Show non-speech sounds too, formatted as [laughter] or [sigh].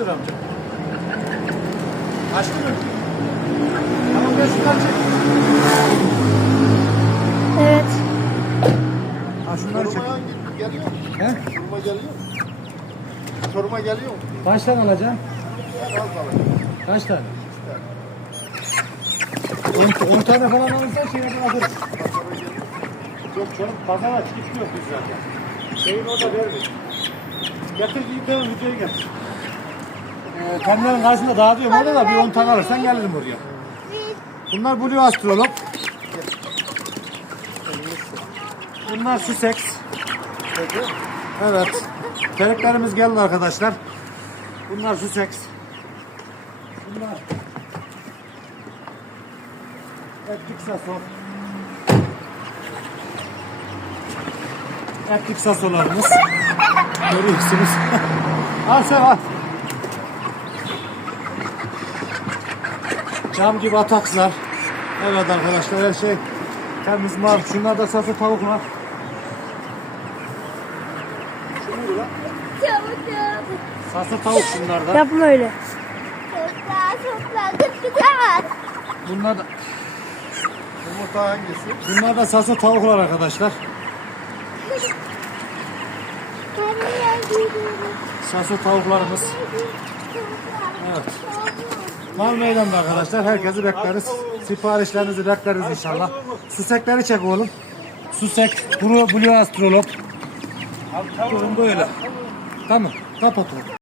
Dur amca. Açtı mı? Tamam ben şunları çek. Evet. Ha şunları çek. Soruma hangi geliyor? He? Soruma geliyor. Soruma geliyor. Kaç tane alacaksın? Ben az alacağım. Kaç tane? 10 tane falan alırsan şeye bırakırız. Yok canım pazara çıkış yok biz zaten. Şeyin orada vermiyor. Getir yıkayalım videoyu getir. Ee, kamyonun karşısında dağıtıyorum orada da bir 10 tane alırsan gelirim oraya. Bunlar Blue Astrolog. Bunlar Sussex. Evet. Teriklerimiz geldi arkadaşlar. Bunlar Sussex. Bunlar Etlik saso. Etlik sasolarımız. Görüyorsunuz. [laughs] al sen. Cam gibi atakslar. Evet arkadaşlar her şey temiz mal. Şunlarda saso tavuk var. Şu ne lan? Çabuk çabuk. Saso tavuk şunlarda. Yapma öyle. Bunlar da, Yumurta hangisi? bunlar da saso tavuklar arkadaşlar. Saso tavuklarımız. Evet. Mal meydanda arkadaşlar. Herkesi bekleriz. Siparişlerinizi bekleriz inşallah. Susekleri çek oğlum. Susek, Blue, Blue Astrolog. Durum böyle. Tamam. Kapat oğlum.